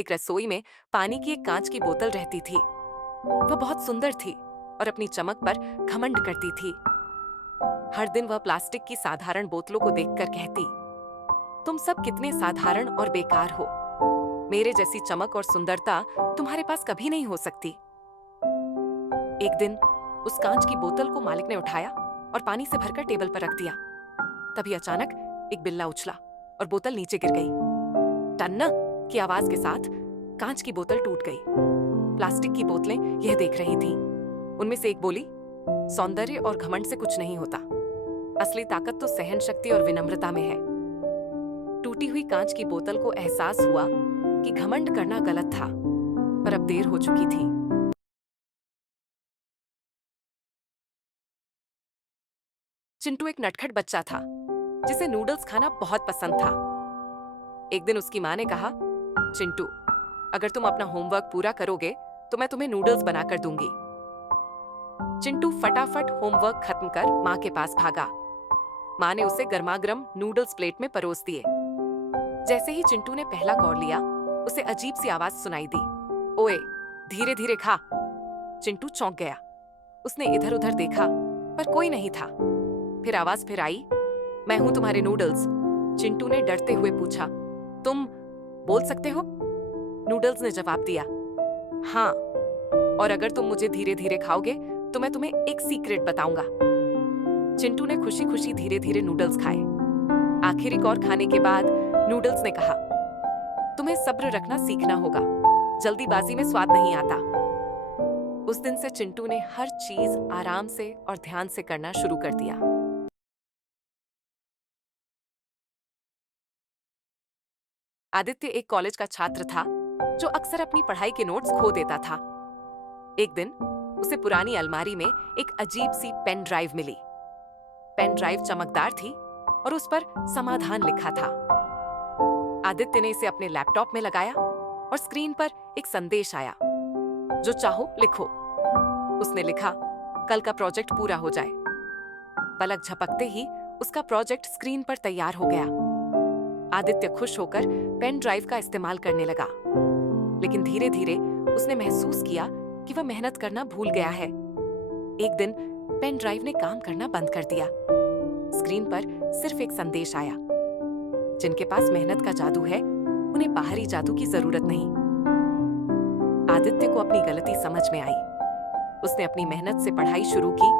एक रसोई में पानी की एक कांच की बोतल रहती थी। वह बहुत सुंदर थी और अपनी चमक पर घमंड करती थी। हर दिन वह प्लास्टिक की साधारण बोतलों को देखकर कहती, तुम सब कितने साधारण और बेकार हो। मेरे जैसी चमक और सुंदरता तुम्हारे पास कभी नहीं हो सकती। एक दिन उस कांच की बोतल को मालिक ने उठाया और पानी से भरकर टेबल पर रख दिया। तभी अचानक एक बिल्ला उछला और बोतल नीचे गिर गई। टन्ना की आवाज के साथ कांच की बोतल टूट गई। प्लास्टिक की बोतलें यह देख रही थीं। उनमें से एक बोली, सौंदर्य और घमंड से कुछ नहीं होता। असली ताकत तो सहन शक्ति और विनम्रता में है। टूटी हुई कांच की बोतल को एहसास हुआ कि घमंड करना गलत था, पर अब देर हो चुकी थी। चिंटू एक नटखट बच्चा था जिसे नूडल्स खाना बहुत पसंद था। एक दिन उसकी माँ ने कहा, चिंटू, अगर तुम अपना होमवर्क पूरा करोगे तो मैं तुम्हें नूडल्स बनाकर दूंगी। चिंटू फटाफट होमवर्क खत्म कर माँ के पास भागा। माँ ने उसे गर्मागर्म नूडल्स प्लेट में परोस दिए। जैसे ही चिंटू ने पहला कौर लिया, उसे अजीब सी आवाज सुनाई दी, ओए, धीरे धीरे खा। चिंटू चौंक गया। उसने इधर उधर देखा पर कोई नहीं था। फिर आवाज फिर आई, मैं हूं तुम्हारे नूडल्स। चिंटू ने डरते हुए पूछा, तुम बोल सकते हो? नूडल्स ने जवाब दिया, हाँ, और अगर तुम मुझे धीरे धीरे खाओगे तो मैं तुम्हें एक सीक्रेट बताऊंगा। चिंटू ने खुशी खुशी धीरे धीरे नूडल्स खाए। आखिरी कौर खाने के बाद नूडल्स ने कहा, तुम्हें सब्र रखना सीखना होगा, जल्दीबाजी में स्वाद नहीं आता। उस दिन से चिंटू ने हर चीज आराम से और ध्यान से करना शुरू कर दिया। आदित्य एक कॉलेज का छात्र था जो अक्सर अपनी पढ़ाई के नोट्स खो देता था। एक दिन उसे पुरानी अलमारी में एक अजीब सी पेन ड्राइव मिली। पेन ड्राइव चमकदार थी और उस पर समाधान लिखा था। आदित्य ने इसे अपने लैपटॉप में लगाया और स्क्रीन पर एक संदेश आया, जो चाहो लिखो। उसने लिखा, कल का प्रोजेक्ट पूरा हो जाए। पलक झपकते ही उसका प्रोजेक्ट स्क्रीन पर तैयार हो गया। आदित्य खुश होकर पेन ड्राइव का इस्तेमाल करने लगा, लेकिन धीरे धीरे उसने महसूस किया कि वह मेहनत करना भूल गया है। एक दिन पेन ड्राइव ने काम करना बंद कर दिया। स्क्रीन पर सिर्फ एक संदेश आया, जिनके पास मेहनत का जादू है, उन्हें बाहरी जादू की जरूरत नहीं। आदित्य को अपनी गलती समझ में आई। उसने अपनी मेहनत से पढ़ाई शुरू की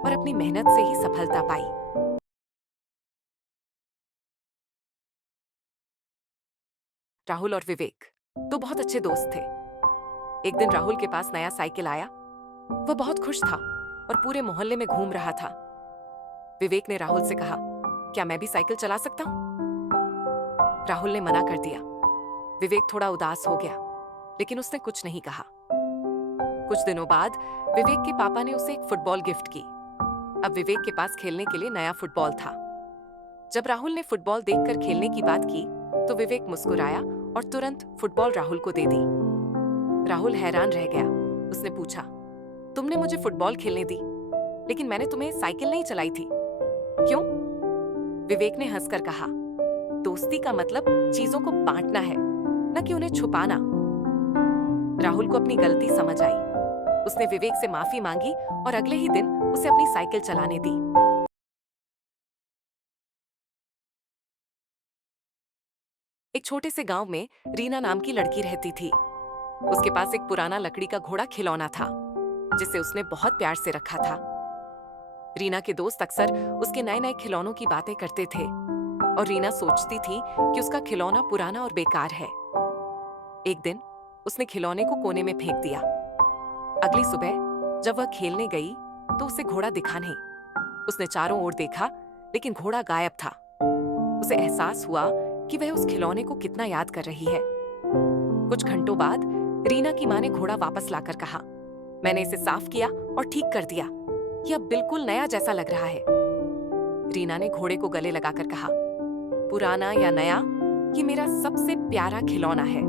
और अपनी मेहनत से ही सफलता पाई। राहुल और विवेक दो बहुत अच्छे दोस्त थे। एक दिन राहुल के पास नया साइकिल आया। वह बहुत खुश था और पूरे मोहल्ले में घूम रहा था। विवेक ने राहुल से कहा, क्या मैं भी साइकिल चला सकता हूं? राहुल ने मना कर दिया। विवेक थोड़ा उदास हो गया, लेकिन उसने कुछ नहीं कहा। कुछ दिनों बाद विवेक के पापा ने उसे एक फुटबॉल गिफ्ट की। अब विवेक के पास खेलने के लिए नया फुटबॉल था। जब राहुल ने फुटबॉल देखकर खेलने की बात की, तो विवेक मुस्कुराया और तुरंत फुटबॉल राहुल को दे दी। राहुल हैरान रह गया। उसने पूछा, तुमने मुझे फुटबॉल खेलने दी, लेकिन मैंने तुम्हें साइकिल नहीं चलाई थी, क्यों? विवेक ने हंसकर कहा, दोस्ती का मतलब चीजों को बांटना है, न कि उन्हें छुपाना। राहुल को अपनी गलती समझ आई। उसने विवेक से माफी मांगी और अगले ही दिन उसे अपनी साइकिल चलाने दी। एक छोटे से गांव में रीना नाम की लड़की रहती थी। उसके पास एक पुराना लकड़ी का घोड़ा खिलौना था, जिसे उसने बहुत प्यार से रखा था। रीना के दोस्त अक्सर उसके नए नए खिलौनों की बातें करते थे और रीना सोचती थी कि उसका खिलौना पुराना और बेकार है। एक दिन उसने खिलौने को कोने में फेंक दिया। अगली सुबह जब वह खेलने गई तो उसे घोड़ा दिखा नहीं। उसने चारों ओर देखा, लेकिन घोड़ा गायब था। उसे एहसास हुआ कि वह उस खिलौने को कितना याद कर रही है। कुछ घंटों बाद रीना की माँ ने घोड़ा वापस लाकर कहा, मैंने इसे साफ किया और ठीक कर दिया। यह बिल्कुल नया जैसा लग रहा है। रीना ने घोड़े को गले लगाकर कहा, पुराना या नया, ये मेरा सबसे प्यारा खिलौना है।